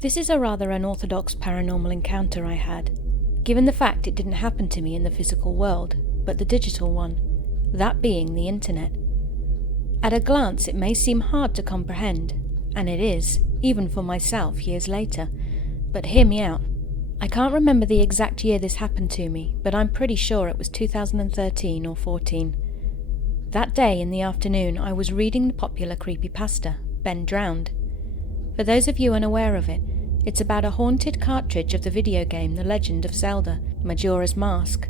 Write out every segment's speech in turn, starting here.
This is a rather unorthodox paranormal encounter I had, given the fact it didn't happen to me in the physical world, but the digital one, that being the internet. At a glance it may seem hard to comprehend, and it is, even for myself years later, but hear me out. I can't remember the exact year this happened to me, but I'm pretty sure it was 2013 or 14. That day in the afternoon I was reading the popular creepypasta, Ben Drowned. For those of you unaware of it, it's about a haunted cartridge of the video game The Legend of Zelda, Majora's Mask,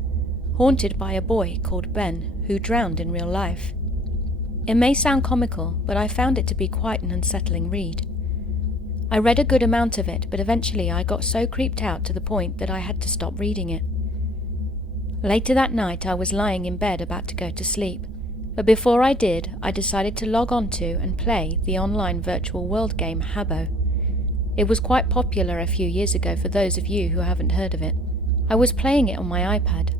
haunted by a boy called Ben who drowned in real life. It may sound comical, but I found it to be quite an unsettling read. I read a good amount of it, but eventually I got so creeped out to the point that I had to stop reading it. Later that night I was lying in bed about to go to sleep, but before I did, I decided to log on to and play the online virtual world game Habbo. It was quite popular a few years ago for those of you who haven't heard of it. I was playing it on my iPad.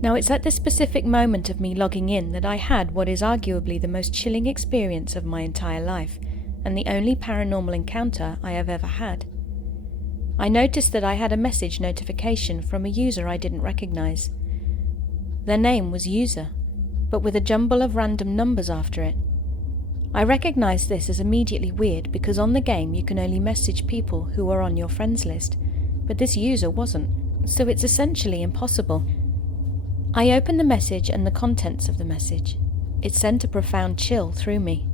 Now it's at this specific moment of me logging in that I had what is arguably the most chilling experience of my entire life, and the only paranormal encounter I have ever had. I noticed that I had a message notification from a user I didn't recognize. Their name was User, but with a jumble of random numbers after it. I recognized this as immediately weird because on the game you can only message people who are on your friends list, but this user wasn't, so it's essentially impossible. I opened the message and the contents of the message. It sent a profound chill through me.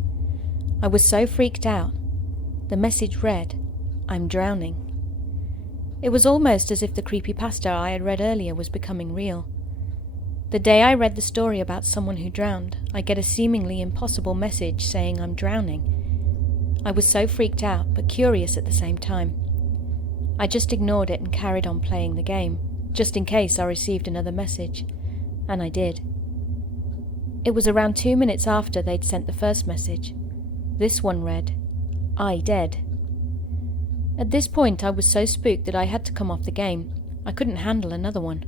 I was so freaked out. The message read, "I'm drowning." It was almost as if the creepypasta I had read earlier was becoming real. The day I read the story about someone who drowned, I get a seemingly impossible message saying I'm drowning. I was so freaked out, but curious at the same time. I just ignored it and carried on playing the game, just in case I received another message. And I did. It was around 2 minutes after they'd sent the first message. This one read, "I dead." At this point I was so spooked that I had to come off the game. I couldn't handle another one.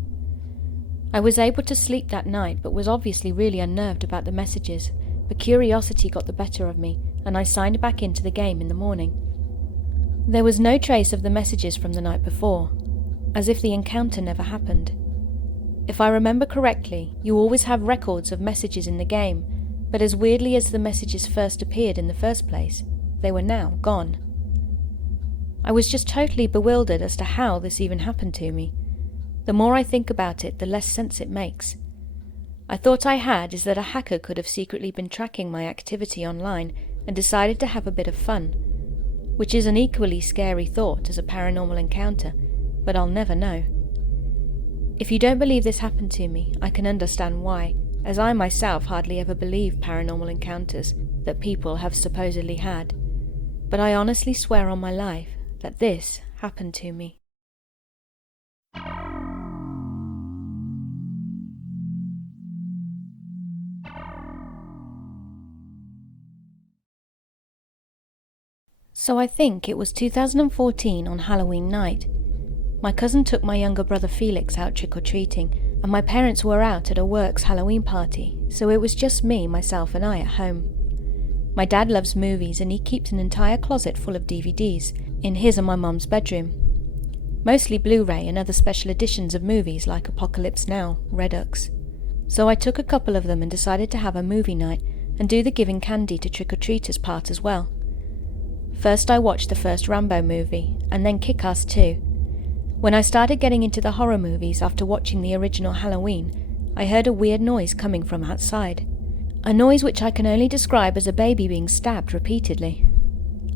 I was able to sleep that night, but was obviously really unnerved about the messages, but curiosity got the better of me, and I signed back into the game in the morning. There was no trace of the messages from the night before, as if the encounter never happened. If I remember correctly, you always have records of messages in the game, but as weirdly as the messages first appeared in the first place, they were now gone. I was just totally bewildered as to how this even happened to me. The more I think about it, the less sense it makes. I thought I had is that a hacker could have secretly been tracking my activity online and decided to have a bit of fun, which is an equally scary thought as a paranormal encounter, but I'll never know. If you don't believe this happened to me, I can understand why, as I myself hardly ever believe paranormal encounters that people have supposedly had. But I honestly swear on my life that this happened to me. So I think it was 2014 on Halloween night. My cousin took my younger brother Felix out trick-or-treating, and my parents were out at a works Halloween party, so it was just me, myself and I at home. My dad loves movies and he keeps an entire closet full of DVDs in his and my mum's bedroom. Mostly Blu-ray and other special editions of movies like Apocalypse Now, Redux. So I took a couple of them and decided to have a movie night and do the giving candy to trick-or-treaters part as well. First I watched the first Rambo movie, and then Kick-Ass 2. When I started getting into the horror movies after watching the original Halloween, I heard a weird noise coming from outside. A noise which I can only describe as a baby being stabbed repeatedly.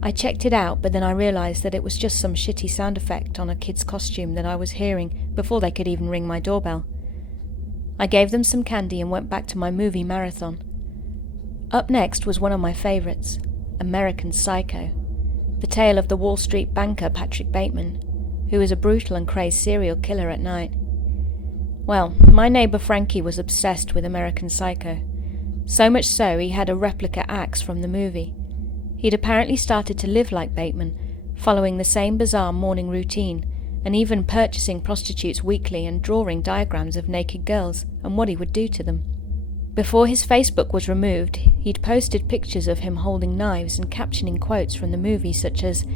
I checked it out, but then I realised that it was just some shitty sound effect on a kid's costume that I was hearing before they could even ring my doorbell. I gave them some candy and went back to my movie marathon. Up next was one of my favourites, American Psycho, the tale of the Wall Street banker Patrick Bateman, who is a brutal and crazed serial killer at night. Well, my neighbour Frankie was obsessed with American Psycho, so much so he had a replica axe from the movie. He'd apparently started to live like Bateman, following the same bizarre morning routine, and even purchasing prostitutes weekly and drawing diagrams of naked girls and what he would do to them. Before his Facebook was removed, he'd posted pictures of him holding knives and captioning quotes from the movie such as,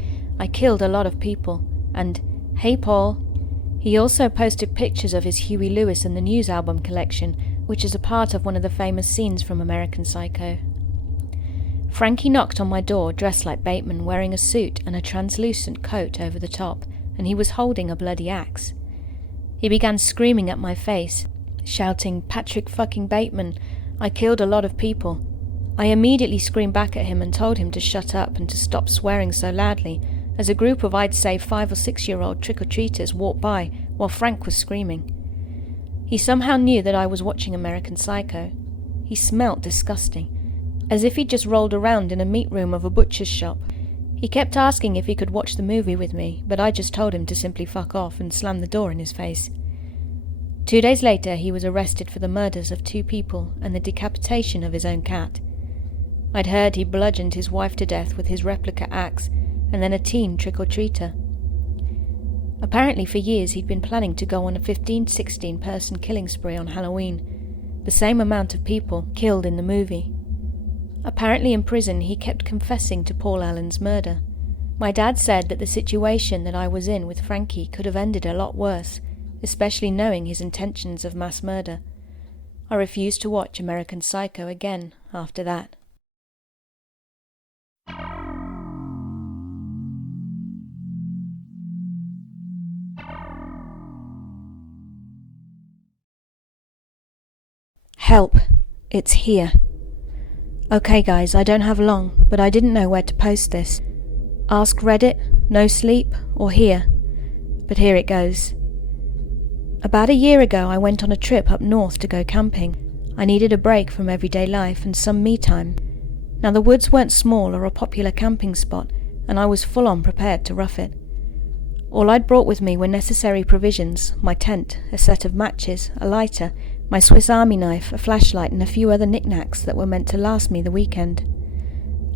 I killed a lot of people, and hey Paul. He also posted pictures of his Huey Lewis and the News album collection, which is a part of one of the famous scenes from American Psycho. Frankie knocked on my door dressed like Bateman, wearing a suit and a translucent coat over the top, and he was holding a bloody axe. He began screaming at my face, shouting, "Patrick fucking Bateman, I killed a lot of people." I immediately screamed back at him and told him to shut up and to stop swearing so loudly, as a group of I'd say 5 or 6-year-old trick-or-treaters walked by while Frank was screaming. He somehow knew that I was watching American Psycho. He smelt disgusting, as if he'd just rolled around in a meat room of a butcher's shop. He kept asking if he could watch the movie with me, but I just told him to simply fuck off and slam the door in his face. 2 days later, he was arrested for the murders of 2 people and the decapitation of his own cat. I'd heard he bludgeoned his wife to death with his replica axe, and then a teen trick-or-treater. Apparently for years he'd been planning to go on a 15-16 person killing spree on Halloween, the same amount of people killed in the movie. Apparently in prison he kept confessing to Paul Allen's murder. My dad said that the situation that I was in with Frankie could have ended a lot worse, especially knowing his intentions of mass murder. I refused to watch American Psycho again after that. Help! It's here. Okay guys, I don't have long, but I didn't know where to post this. Ask Reddit, nosleep, or here. But here it goes. About a year ago I went on a trip up north to go camping. I needed a break from everyday life and some me time. Now the woods weren't small or a popular camping spot, and I was full on prepared to rough it. All I'd brought with me were necessary provisions, my tent, a set of matches, a lighter, my Swiss Army knife, a flashlight and a few other knickknacks that were meant to last me the weekend.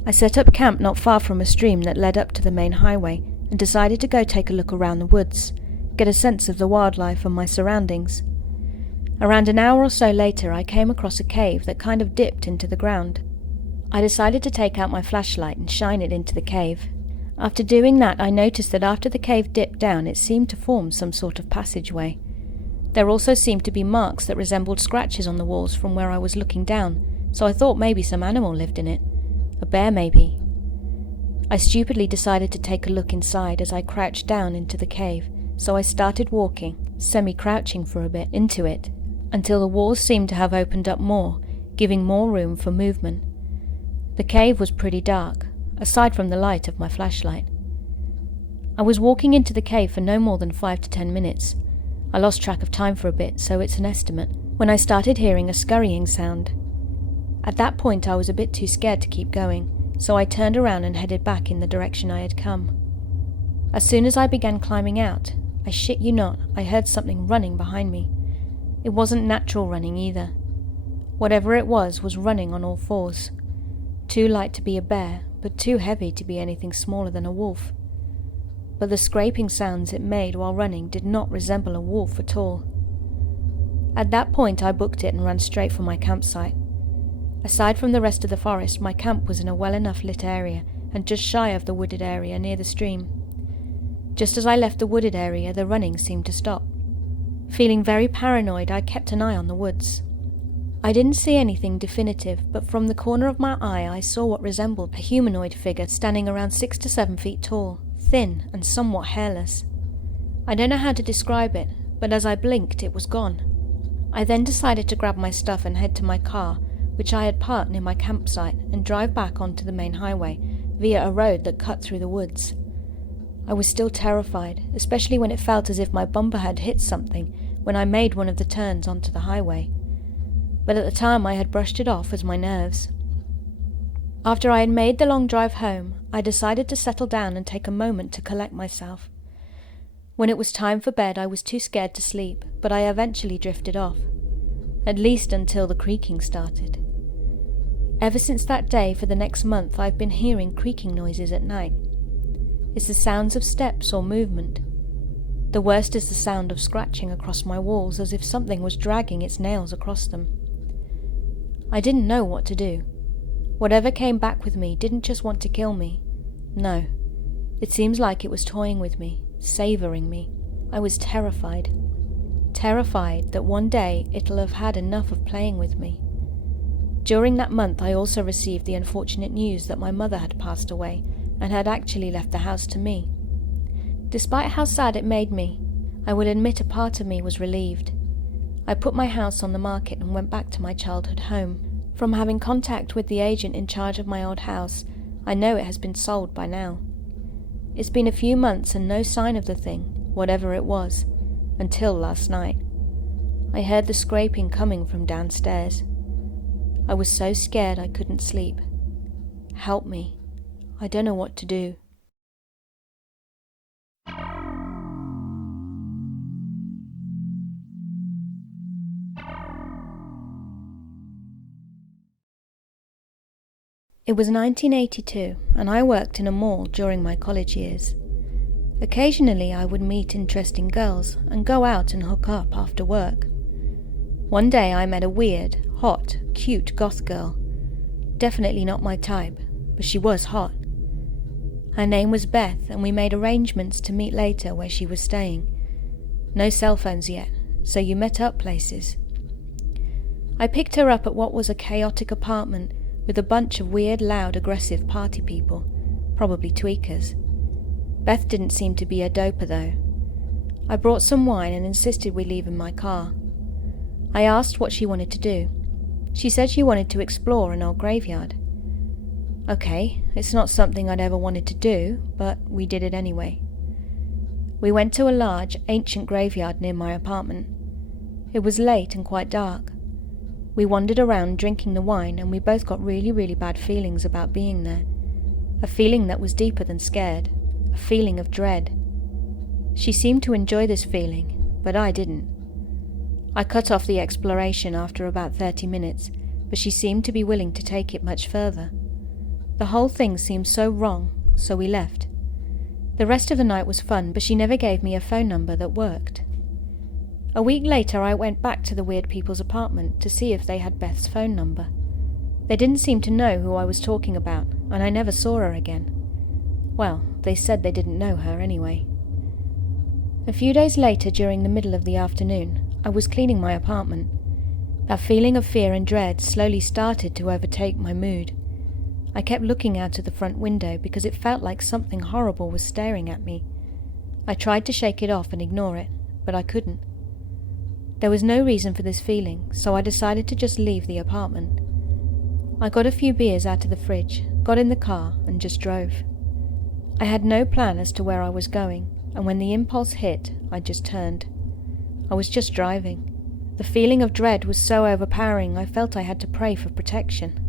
I set up camp not far from a stream that led up to the main highway and decided to go take a look around the woods, get a sense of the wildlife and my surroundings. Around an hour or so later I came across a cave that kind of dipped into the ground. I decided to take out my flashlight and shine it into the cave. After doing that I noticed that after the cave dipped down it seemed to form some sort of passageway. There also seemed to be marks that resembled scratches on the walls from where I was looking down, so I thought maybe some animal lived in it. A bear maybe. I stupidly decided to take a look inside as I crouched down into the cave, so I started walking, semi-crouching for a bit, into it, until the walls seemed to have opened up more, giving more room for movement. The cave was pretty dark, aside from the light of my flashlight. I was walking into the cave for no more than 5 to 10 minutes. I lost track of time for a bit, so it's an estimate, when I started hearing a scurrying sound. At that point I was a bit too scared to keep going, so I turned around and headed back in the direction I had come. As soon as I began climbing out, I shit you not, I heard something running behind me. It wasn't natural running either. Whatever it was running on all fours. Too light to be a bear, but too heavy to be anything smaller than a wolf. But the scraping sounds it made while running did not resemble a wolf at all. At that point I booked it and ran straight for my campsite. Aside from the rest of the forest, my camp was in a well enough lit area and just shy of the wooded area near the stream. Just as I left the wooded area, the running seemed to stop. Feeling very paranoid, I kept an eye on the woods. I didn't see anything definitive, but from the corner of my eye I saw what resembled a humanoid figure standing around 6 to 7 feet tall, thin and somewhat hairless. I don't know how to describe it, but as I blinked it was gone. I then decided to grab my stuff and head to my car, which I had parked near my campsite, and drive back onto the main highway, via a road that cut through the woods. I was still terrified, especially when it felt as if my bumper had hit something when I made one of the turns onto the highway. But at the time I had brushed it off as my nerves. After I had made the long drive home, I decided to settle down and take a moment to collect myself. When it was time for bed, I was too scared to sleep, but I eventually drifted off, at least until the creaking started. Ever since that day, for the next month, I've been hearing creaking noises at night. It's the sounds of steps or movement. The worst is the sound of scratching across my walls as if something was dragging its nails across them. I didn't know what to do. Whatever came back with me didn't just want to kill me. No, It seems like it was toying with me, savouring me. I was terrified. Terrified that one day it'll have had enough of playing with me. During that month I also received the unfortunate news that my mother had passed away and had actually left the house to me. Despite how sad it made me, I will admit a part of me was relieved. I put my house on the market and went back to my childhood home. From having contact with the agent in charge of my old house, I know it has been sold by now. It's been a few months and no sign of the thing, whatever it was, until last night. I heard the scraping coming from downstairs. I was so scared I couldn't sleep. Help me. I don't know what to do. It was 1982, and I worked in a mall during my college years. Occasionally I would meet interesting girls and go out and hook up after work. One day I met a weird, hot, cute goth girl. Definitely not my type, but she was hot. Her name was Beth, and we made arrangements to meet later where she was staying. No cell phones yet, so you met up places. I picked her up at what was a chaotic apartment with a bunch of weird, loud, aggressive party people, probably tweakers. Beth didn't seem to be a doper though. I brought some wine and insisted we leave in my car. I asked what she wanted to do. She said she wanted to explore an old graveyard. Okay, it's not something I'd ever wanted to do, but we did it anyway. We went to a large, ancient graveyard near my apartment. It was late and quite dark. We wandered around drinking the wine, and we both got really bad feelings about being there. A feeling that was deeper than scared. A feeling of dread. She seemed to enjoy this feeling, but I didn't. I cut off the exploration after about 30 minutes, but she seemed to be willing to take it much further. The whole thing seemed so wrong, so we left. The rest of the night was fun, but she never gave me a phone number that worked. A week later I went back to the weird people's apartment to see if they had Beth's phone number. They didn't seem to know who I was talking about, and I never saw her again. Well, they said they didn't know her anyway. A few days later, during the middle of the afternoon, I was cleaning my apartment. That feeling of fear and dread slowly started to overtake my mood. I kept looking out of the front window because it felt like something horrible was staring at me. I tried to shake it off and ignore it, but I couldn't. There was no reason for this feeling, so I decided to just leave the apartment. I got a few beers out of the fridge, got in the car, and just drove. I had no plan as to where I was going, and when the impulse hit, I just turned. I was just driving. The feeling of dread was so overpowering I felt I had to pray for protection.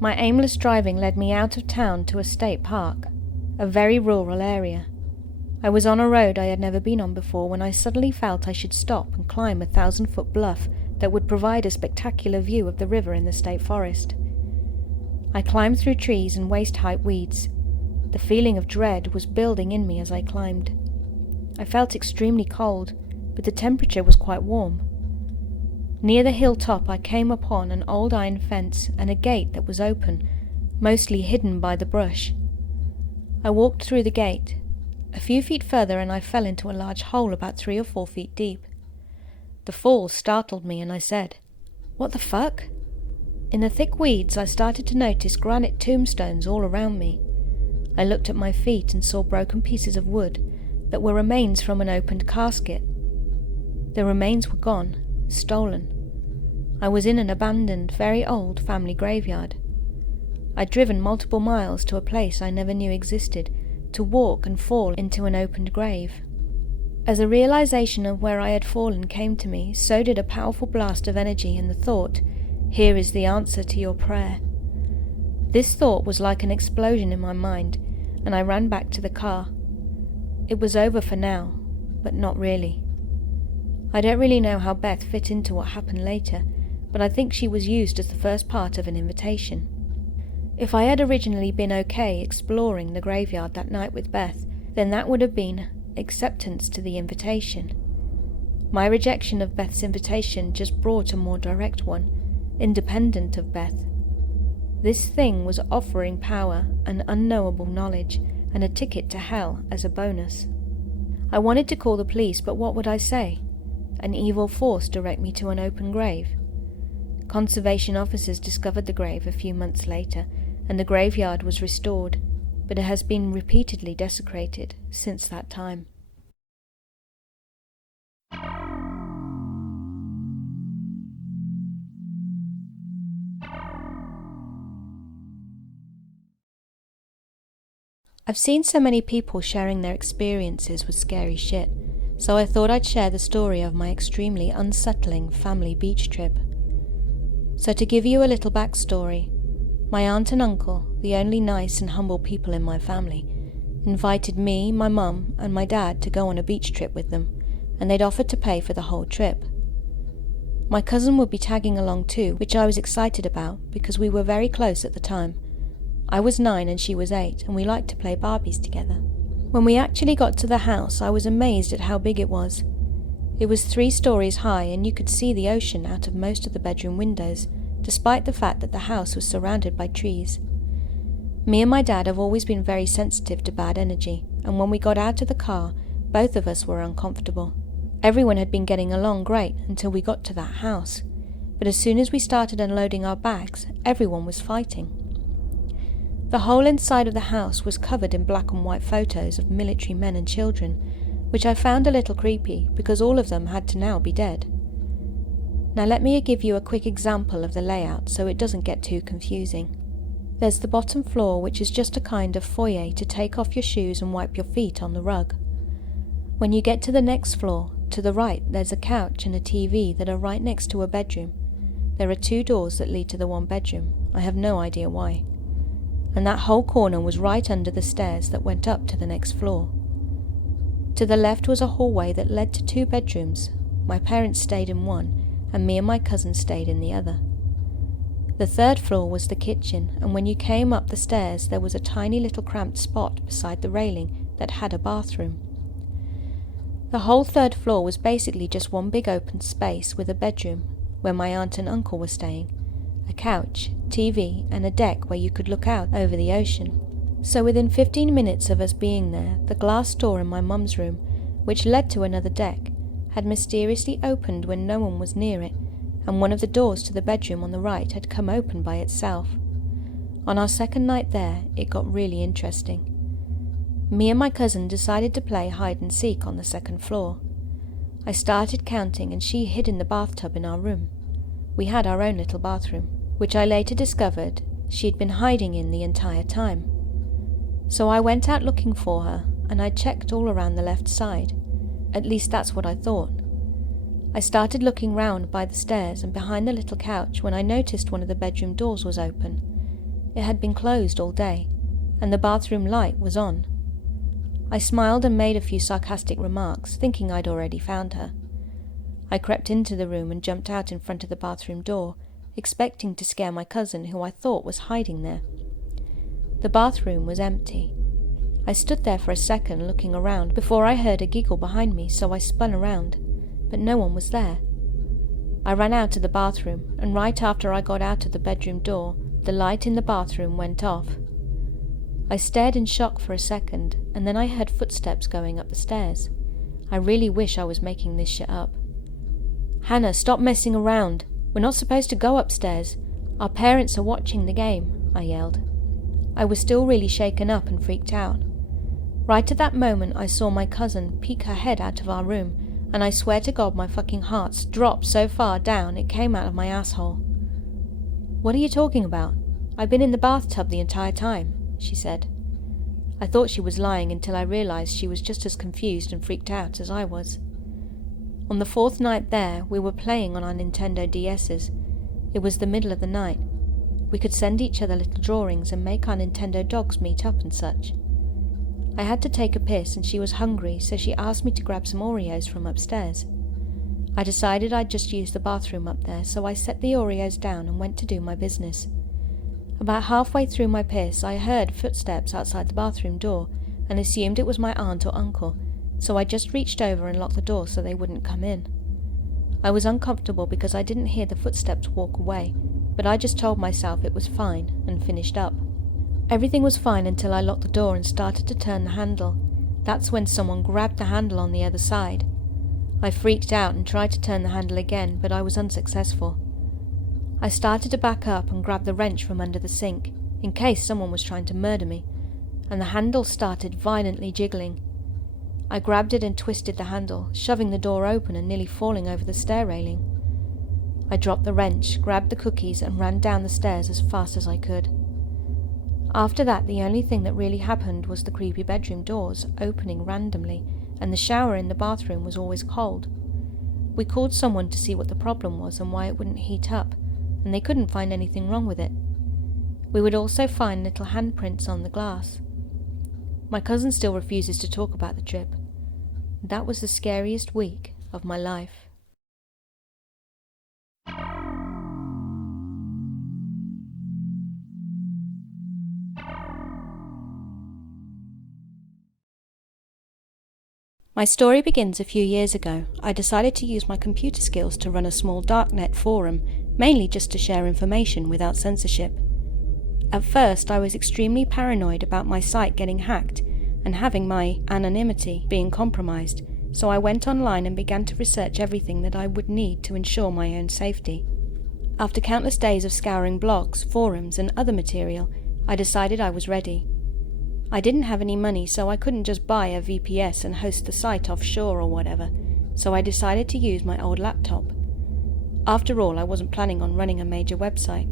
My aimless driving led me out of town to a state park, a very rural area. I was on a road I had never been on before when I suddenly felt I should stop and climb a 1,000-foot bluff that would provide a spectacular view of the river in the state forest. I climbed through trees and waist-height weeds. The feeling of dread was building in me as I climbed. I felt extremely cold, but the temperature was quite warm. Near the hilltop I came upon an old iron fence and a gate that was open, mostly hidden by the brush. I walked through the gate. A few feet further and I fell into a large hole about 3 or 4 feet deep. The fall startled me and I said, "What the fuck?" In the thick weeds I started to notice granite tombstones all around me. I looked at my feet and saw broken pieces of wood that were remains from an opened casket. The remains were gone, stolen. I was in an abandoned, very old family graveyard. I'd driven multiple miles to a place I never knew existed, to walk and fall into an opened grave. As a realization of where I had fallen came to me, so did a powerful blast of energy and the thought, "Here is the answer to your prayer." This thought was like an explosion in my mind, and I ran back to the car. It was over for now, but not really. I don't really know how Beth fit into what happened later, but I think she was used as the first part of an invitation. If I had originally been okay exploring the graveyard that night with Beth, then that would have been acceptance to the invitation. My rejection of Beth's invitation just brought a more direct one, independent of Beth. This thing was offering power and unknowable knowledge, and a ticket to hell as a bonus. I wanted to call the police, but what would I say? An evil force direct me to an open grave? Conservation officers discovered the grave a few months later, and the graveyard was restored, but it has been repeatedly desecrated since that time. I've seen so many people sharing their experiences with scary shit, so I thought I'd share the story of my extremely unsettling family beach trip. So to give you a little backstory, my aunt and uncle, the only nice and humble people in my family, invited me, my mum, and my dad to go on a beach trip with them, and they'd offered to pay for the whole trip. My cousin would be tagging along too, which I was excited about because we were very close at the time. I was 9 and she was 8, and we liked to play Barbies together. When we actually got to the house, I was amazed at how big it was. It was 3 stories high, and you could see the ocean out of most of the bedroom windows, despite the fact that the house was surrounded by trees. Me and my dad have always been very sensitive to bad energy, and when we got out of the car, both of us were uncomfortable. Everyone had been getting along great until we got to that house, but as soon as we started unloading our bags, everyone was fighting. The whole inside of the house was covered in black and white photos of military men and children, which I found a little creepy because all of them had to now be dead. Now let me give you a quick example of the layout so it doesn't get too confusing. There's the bottom floor, which is just a kind of foyer to take off your shoes and wipe your feet on the rug. When you get to the next floor, to the right there's a couch and a TV that are right next to a bedroom. There are 2 doors that lead to the one bedroom. I have no idea why. And that whole corner was right under the stairs that went up to the next floor. To the left was a hallway that led to 2 bedrooms. My parents stayed in one, and me and my cousin stayed in the other. The 3rd floor was the kitchen, and when you came up the stairs there was a tiny little cramped spot beside the railing that had a bathroom. The whole 3rd floor was basically just one big open space with a bedroom, where my aunt and uncle were staying, a couch, TV, and a deck where you could look out over the ocean. So within 15 minutes of us being there, the glass door in my mum's room, which led to another deck, had mysteriously opened when no one was near it, and one of the doors to the bedroom on the right had come open by itself. On our second night there, it got really interesting. Me and my cousin decided to play hide and seek on the 2nd floor. I started counting and she hid in the bathtub in our room. We had our own little bathroom, which I later discovered she'd been hiding in the entire time. So I went out looking for her, and I checked all around the left side. At least that's what I thought. I started looking round by the stairs and behind the little couch when I noticed one of the bedroom doors was open. It had been closed all day, and the bathroom light was on. I smiled and made a few sarcastic remarks, thinking I'd already found her. I crept into the room and jumped out in front of the bathroom door, expecting to scare my cousin, who I thought was hiding there. The bathroom was empty. I stood there for a second looking around before I heard a giggle behind me, so I spun around, but no one was there. I ran out of the bathroom, and right after I got out of the bedroom door, the light in the bathroom went off. I stared in shock for a second, and then I heard footsteps going up the stairs. I really wish I was making this shit up. "Hannah, stop messing around. We're not supposed to go upstairs. Our parents are watching the game," I yelled. I was still really shaken up and freaked out. Right at that moment I saw my cousin peek her head out of our room, and I swear to God my fucking heart dropped so far down it came out of my asshole. "What are you talking about? I've been in the bathtub the entire time," she said. I thought she was lying until I realized she was just as confused and freaked out as I was. On the 4th night there, we were playing on our Nintendo DS's. It was the middle of the night. We could send each other little drawings and make our Nintendo dogs meet up and such. I had to take a piss and she was hungry, so she asked me to grab some Oreos from upstairs. I decided I'd just use the bathroom up there, so I set the Oreos down and went to do my business. About halfway through my piss, I heard footsteps outside the bathroom door and assumed it was my aunt or uncle, so I just reached over and locked the door so they wouldn't come in. I was uncomfortable because I didn't hear the footsteps walk away, but I just told myself it was fine and finished up. Everything was fine until I locked the door and started to turn the handle. That's when someone grabbed the handle on the other side. I freaked out and tried to turn the handle again, but I was unsuccessful. I started to back up and grab the wrench from under the sink, in case someone was trying to murder me, and the handle started violently jiggling. I grabbed it and twisted the handle, shoving the door open and nearly falling over the stair railing. I dropped the wrench, grabbed the cookies, and ran down the stairs as fast as I could. After that, the only thing that really happened was the creepy bedroom doors opening randomly, and the shower in the bathroom was always cold. We called someone to see what the problem was and why it wouldn't heat up, and they couldn't find anything wrong with it. We would also find little handprints on the glass. My cousin still refuses to talk about the trip. That was the scariest week of my life. My story begins a few years ago. I decided to use my computer skills to run a small darknet forum, mainly just to share information without censorship. At first, I was extremely paranoid about my site getting hacked and having my anonymity being compromised, so I went online and began to research everything that I would need to ensure my own safety. After countless days of scouring blogs, forums, and other material, I decided I was ready. I didn't have any money, so I couldn't just buy a VPS and host the site offshore or whatever, so I decided to use my old laptop. After all, I wasn't planning on running a major website.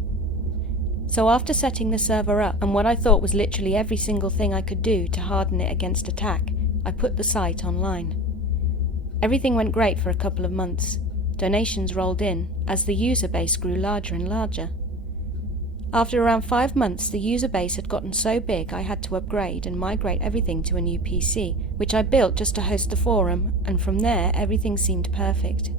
So after setting the server up and what I thought was literally every single thing I could do to harden it against attack, I put the site online. Everything went great for a couple of months. Donations rolled in as the user base grew larger and larger. After around 5 months, the user base had gotten so big I had to upgrade and migrate everything to a new PC, which I built just to host the forum, and from there everything seemed perfect.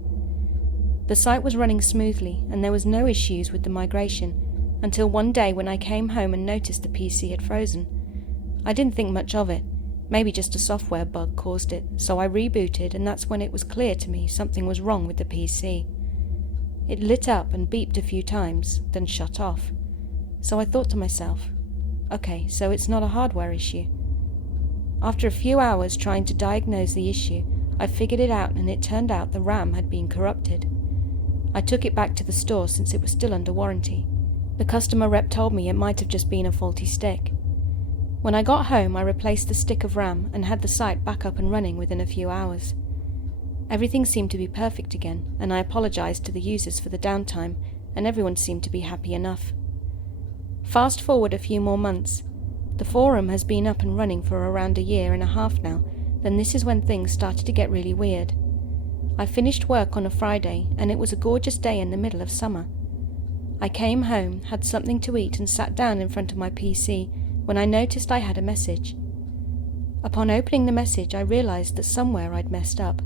The site was running smoothly and there was no issues with the migration, until one day when I came home and noticed the PC had frozen. I didn't think much of it, maybe just a software bug caused it, so I rebooted, and that's when it was clear to me something was wrong with the PC. It lit up and beeped a few times, then shut off. So I thought to myself, okay, so it's not a hardware issue. After a few hours trying to diagnose the issue, I figured it out, and it turned out the RAM had been corrupted. I took it back to the store since it was still under warranty. The customer rep told me it might have just been a faulty stick. When I got home, I replaced the stick of RAM and had the site back up and running within a few hours. Everything seemed to be perfect again, and I apologized to the users for the downtime, and everyone seemed to be happy enough. Fast forward a few more months. The forum has been up and running for around 1.5 years now, then this is when things started to get really weird. I finished work on a Friday, and it was a gorgeous day in the middle of summer. I came home, had something to eat, and sat down in front of my PC when I noticed I had a message. Upon opening the message, I realized that somewhere I'd messed up.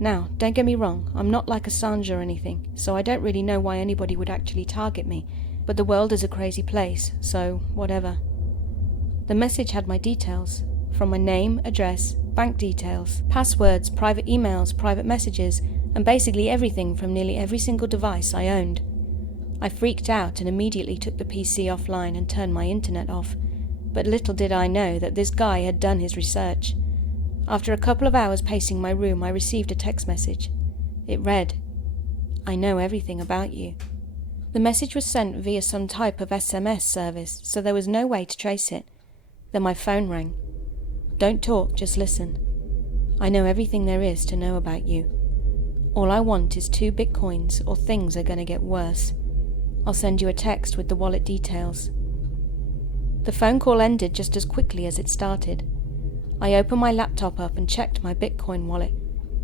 Now, don't get me wrong, I'm not like Assange or anything, so I don't really know why anybody would actually target me, but the world is a crazy place, so whatever. The message had my details, from my name, address, bank details, passwords, private emails, private messages, and basically everything from nearly every single device I owned. I freaked out and immediately took the PC offline and turned my internet off, but little did I know that this guy had done his research. After a couple of hours pacing my room, I received a text message. It read, "I know everything about you." The message was sent via some type of SMS service, so there was no way to trace it. Then my phone rang. "Don't talk, just listen. I know everything there is to know about you. All I want is 2 Bitcoins, or things are going to get worse. I'll send you a text with the wallet details." The phone call ended just as quickly as it started. I opened my laptop up and checked my Bitcoin wallet.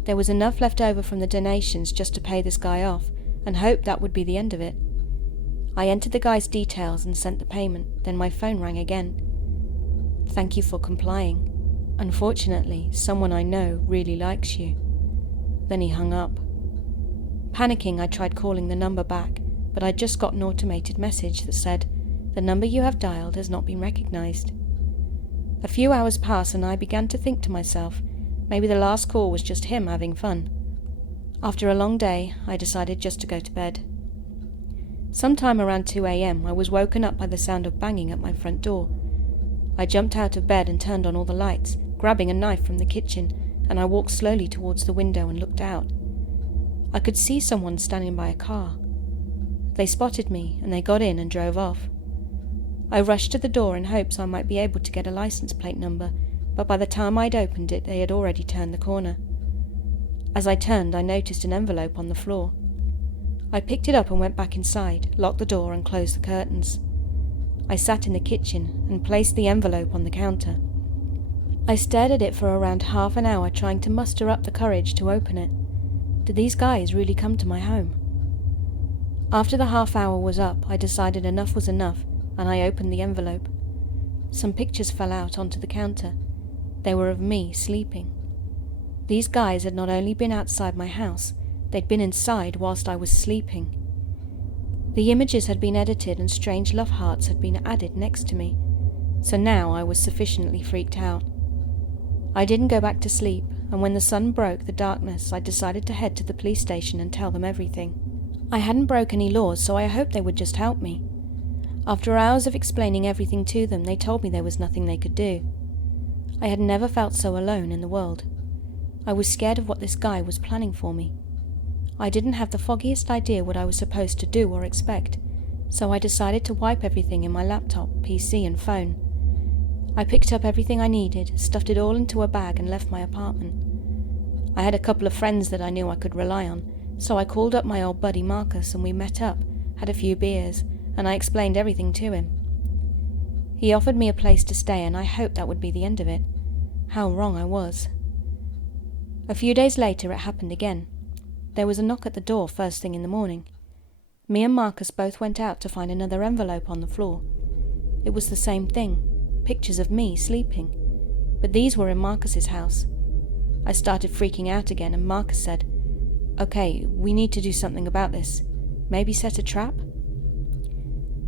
There was enough left over from the donations just to pay this guy off, and hoped that would be the end of it. I entered the guy's details and sent the payment, then my phone rang again. "Thank you for complying. Unfortunately, someone I know really likes you." Then he hung up. Panicking, I tried calling the number back, but I'd just got an automated message that said, "The number you have dialed has not been recognized." A few hours passed and I began to think to myself, maybe the last call was just him having fun. After a long day, I decided just to go to bed. Sometime around 2 a.m. I was woken up by the sound of banging at my front door. I jumped out of bed and turned on all the lights, grabbing a knife from the kitchen, and I walked slowly towards the window and looked out. I could see someone standing by a car. They spotted me and they got in and drove off. I rushed to the door in hopes I might be able to get a license plate number, but by the time I'd opened it, they had already turned the corner. As I turned, I noticed an envelope on the floor. I picked it up and went back inside, locked the door and closed the curtains. I sat in the kitchen and placed the envelope on the counter. I stared at it for around half an hour, trying to muster up the courage to open it. Did these guys really come to my home? After the half hour was up, I decided enough was enough, and I opened the envelope. Some pictures fell out onto the counter. They were of me sleeping. These guys had not only been outside my house, they'd been inside whilst I was sleeping. The images had been edited and strange love hearts had been added next to me, so now I was sufficiently freaked out. I didn't go back to sleep, and when the sun broke the darkness, I decided to head to the police station and tell them everything. I hadn't broke any laws, so I hoped they would just help me. After hours of explaining everything to them, they told me there was nothing they could do. I had never felt so alone in the world. I was scared of what this guy was planning for me. I didn't have the foggiest idea what I was supposed to do or expect, so I decided to wipe everything in my laptop, PC and phone. I picked up everything I needed, stuffed it all into a bag and left my apartment. I had a couple of friends that I knew I could rely on, so I called up my old buddy Marcus and we met up, had a few beers, and I explained everything to him. He offered me a place to stay and I hoped that would be the end of it. How wrong I was. A few days later it happened again. There was a knock at the door first thing in the morning. Me and Marcus both went out to find another envelope on the floor. It was the same thing, pictures of me sleeping, but these were in Marcus's house. I started freaking out again and Marcus said, "Okay, we need to do something about this. Maybe set a trap?"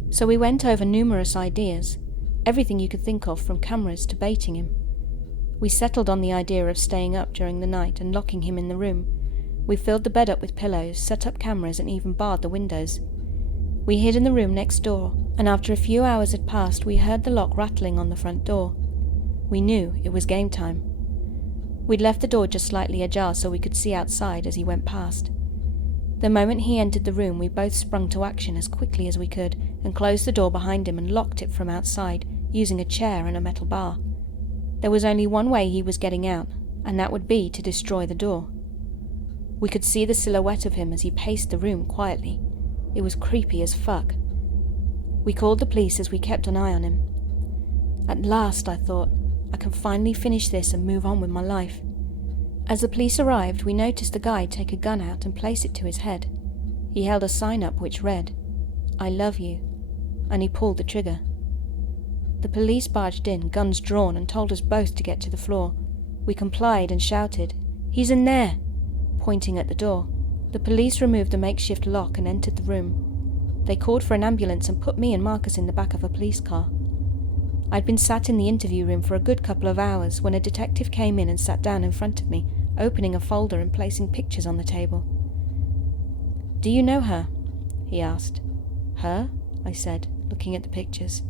So we went over numerous ideas, everything you could think of from cameras to baiting him. We settled on the idea of staying up during the night and locking him in the room. We filled the bed up with pillows, set up cameras and even barred the windows. We hid in the room next door, and after a few hours had passed we heard the lock rattling on the front door. We knew it was game time. We'd left the door just slightly ajar so we could see outside as he went past. The moment he entered the room we both sprung to action as quickly as we could and closed the door behind him and locked it from outside, using a chair and a metal bar. There was only one way he was getting out, and that would be to destroy the door. We could see the silhouette of him as he paced the room quietly. It was creepy as fuck. We called the police as we kept an eye on him. At last, I thought, I can finally finish this and move on with my life. As the police arrived, we noticed the guy take a gun out and place it to his head. He held a sign up which read, "I love you," and he pulled the trigger. The police barged in, guns drawn, and told us both to get to the floor. We complied and shouted, "He's in there!" pointing at the door. The police removed the makeshift lock and entered the room. They called for an ambulance and put me and Marcus in the back of a police car. I'd been sat in the interview room for a good couple of hours when a detective came in and sat down in front of me, opening a folder and placing pictures on the table. "Do you know her?" he asked. "Her?" I said, looking at the pictures.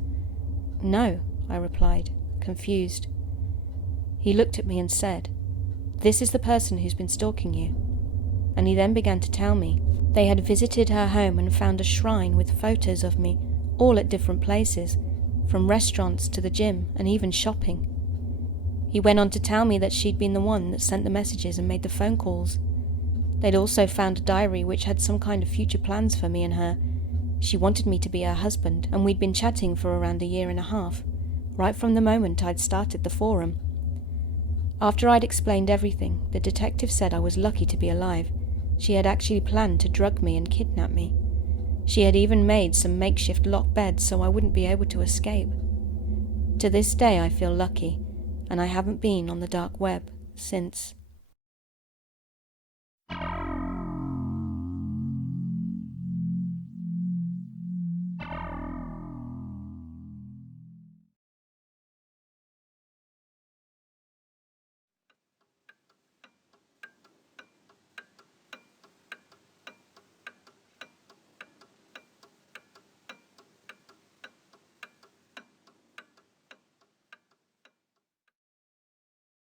"No," I replied, confused. He looked at me and said, "This is the person who's been stalking you." And he then began to tell me they had visited her home and found a shrine with photos of me, all at different places, from restaurants to the gym and even shopping. He went on to tell me that she'd been the one that sent the messages and made the phone calls. They'd also found a diary which had some kind of future plans for me and her. She wanted me to be her husband, and we'd been chatting for around a year and a half, right from the moment I'd started the forum. After I'd explained everything, the detective said I was lucky to be alive. She had actually planned to drug me and kidnap me. She had even made some makeshift locked beds so I wouldn't be able to escape. To this day I feel lucky, and I haven't been on the dark web since.